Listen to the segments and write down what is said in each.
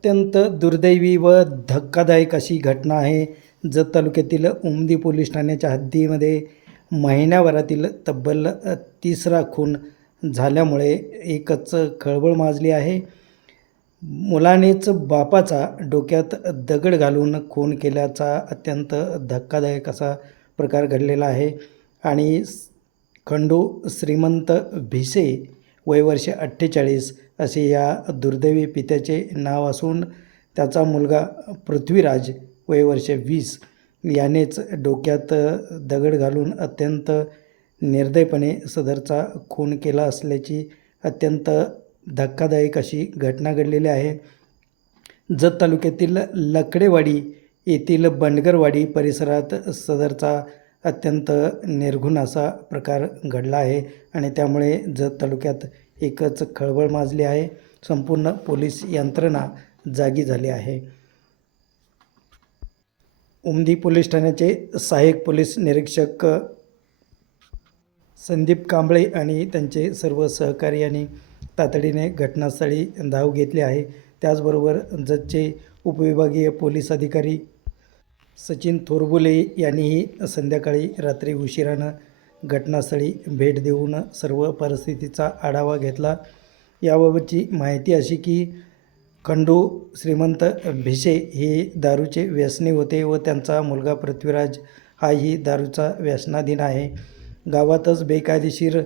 अत्यंत दुर्दैवी व धक्कादायक अशी घटना आहे. जत तालुक्यातील उमदी पोलीस ठाण्याच्या हद्दीमध्ये महिन्याभरातील तब्बल तिसरा खून झाल्यामुळे एकच खळबळ माजली आहे. मुलानेच बापाचा डोक्यात दगड घालून खून केल्याचा अत्यंत धक्कादायक असा प्रकार घडलेला आहे. आणि खंडू श्रीमंत भिसे वय वर्ष 48 असे या दुर्दैवी पित्याचे नाव असून त्याचा मुलगा पृथ्वीराज वय वर्ष 20 यानेच डोक्यात दगड घालून अत्यंत निर्दयपणे सदरचा खून केला असल्याची अत्यंत धक्कादायक अशी घटना घडलेली आहे. जत तालुक्यातील लकडेवाडी येथील बंडगरवाडी परिसरात सदरचा अत्यंत निर्घृण असा प्रकार घडला आहे आणि त्यामुळे जत तालुक्यात एकच खळबळ माजली आहे. संपूर्ण पोलीस यंत्रणा जागी झाली आहे. उमदी पोलीस ठाण्याचे सहाय्यक पोलीस निरीक्षक संदीप कांबळे आणि त्यांचे सर्व सहकारी यांनी तातडीने घटनास्थळी धाव घेतली आहे. त्याचबरोबर जतचे उपविभागीय पोलीस अधिकारी सचिन थोरबुले यांनीही संध्याकाळी रात्री उशिरानं घटनास्थळी भेट देऊन सर्व परिस्थितीचा आढावा घेतला. याबाबतची माहिती अशी की खंडू श्रीमंत भिसे हे दारूचे व्यसनी होते व त्यांचा मुलगा पृथ्वीराज हाही दारूचा व्यसनाधीन आहे. गावातच बेकायदेशीर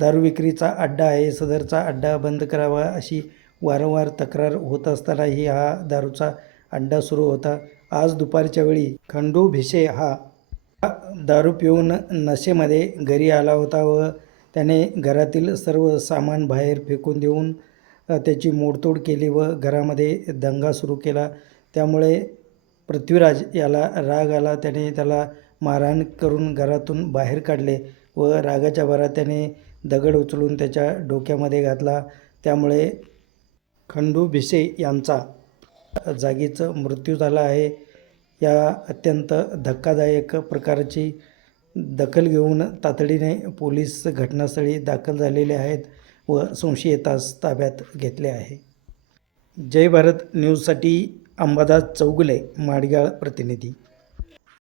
दारू विक्रीचा अड्डा आहे. सदरचा अड्डा बंद करावा अशी वारंवार तक्रार होत असतानाही हा दारूचा अड्डा सुरू होता. आज दुपारच्या वेळी खंडू भिसे हा दारू पिऊन नशेमध्ये घरी आला होता व त्याने घरातील सर्व सामान बाहेर फेकून देऊन त्याची मोडतोड केली व घरामध्ये दंगा सुरू केला. त्यामुळे पृथ्वीराज याला राग आला. त्याने त्याला मारहाण करून घरातून बाहेर काढले व रागाच्या भरात त्याने दगड उचलून त्याच्या डोक्यामध्ये घातला. त्यामुळे खंडू भिसे यांचा जागीच मृत्यू झाला आहे. या अत्यंत धक्कादायक प्रकारची दखल घेऊन तातडीने पोलीस घटनास्थळी दाखल झालेले आहेत व संशयितास ताब्यात घेतले आहे. जय भारत न्यूजसाठी अंबादास चौगुले, माडगाळ प्रतिनिधी.